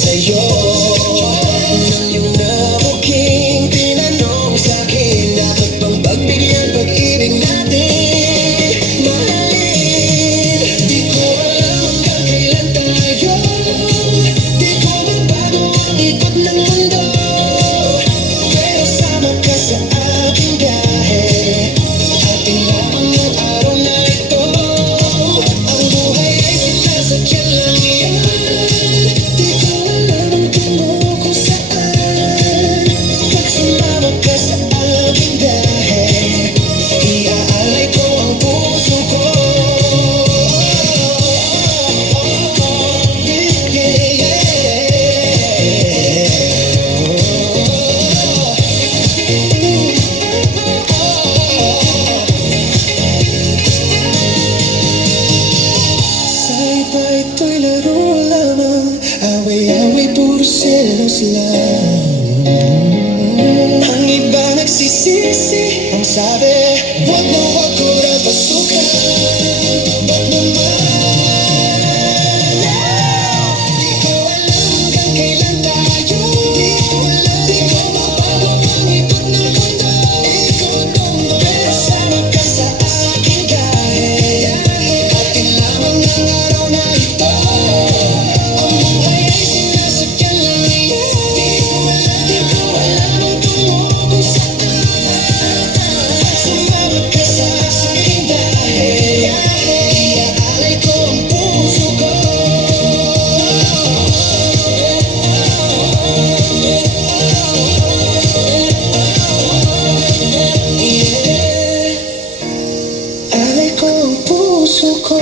sa'yo. Nang iyong nabuking tinanong sa'kin, dapat bang pagbigyan pag-ibig natin? Mahalin, di ko alam hanggang kailan tayo. Di ko magbago ang ikot ng mundo, pero sama ka sa aking biyahe. Ating lamang ang araw na ito. Ang buhay ay sinasadya lang yan. Di ko alam ang tungo kung saan. Pag sumama ka sa aking biyahe, iaalay ko ang puso ko. Yeah, sa iba ito'y laro lamang, away-away puro selos lang. Ang iba nagsisisi, ang sabi, wag na wag ko na pasukan. Ba't naman? Di ko alam hanggang kailan tayo. Di ko alam, di ko mabago ang ikot ng mundo. Ikot ng mundo, pero sama ka sa aking biyahe. Ating lamang ang araw na ito. Ang buhay ay sinasadya lang yan. Di ko alam ang tungo kung saan. Sumama ka sa aking biyahe, iaalay ko ang puso ko. Yeah, alay ko ang puso ko.